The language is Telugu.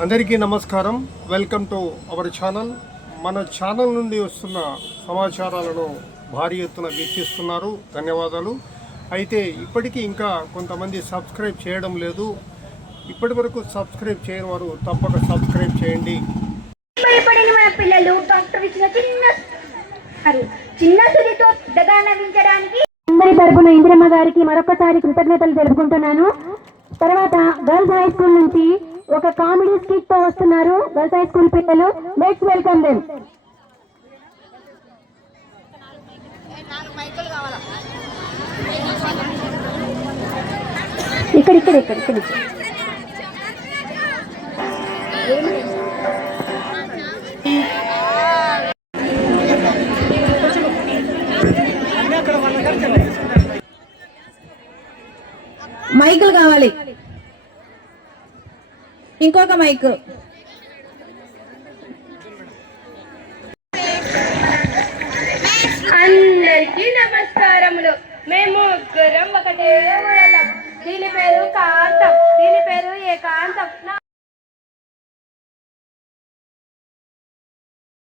అందరికీ నమస్కారం. Welcome to our channel. మన ఛానల్ నుండి వస్తున్న సమాచారాలను భారీ ఎత్తున వీక్షిస్తున్నారు, ధన్యవాదాలు. అయితే ఇప్పటికీ ఇంకా కొంతమంది సబ్స్క్రైబ్ చేయడం లేదు. ఇప్పటి వరకు సబ్స్క్రైబ్ చేయని వారు తప్పక సబ్స్క్రైబ్ చేయండి. మన పిల్లలు డాక్టర్ ఇచ్చిన చిన్న సుదితో పెద్దగా నవ్వించడానికి అందరి తరపున ఇందిరమ్మ గారికి మరొకసారి కృతజ్ఞతలు తెలుపుకుంటున్నాను. తర్వాత గర్ల్స్ హై స్కూల్ నుంచి ఒక కామెడీ స్కిట్ తో వస్తున్నారు గర్ల్స్ హై స్కూల్ పిల్లలు. Let's welcome them. ఇక్కడ ఇక్కడ ఇక్కడ ఇక్కడ మైకులు కావాలి, ఇంకొక మైక్. అందరికీ నమస్కారములు. మేము ముగ్గురం ఒకటే ఊరలం. దీని పేరు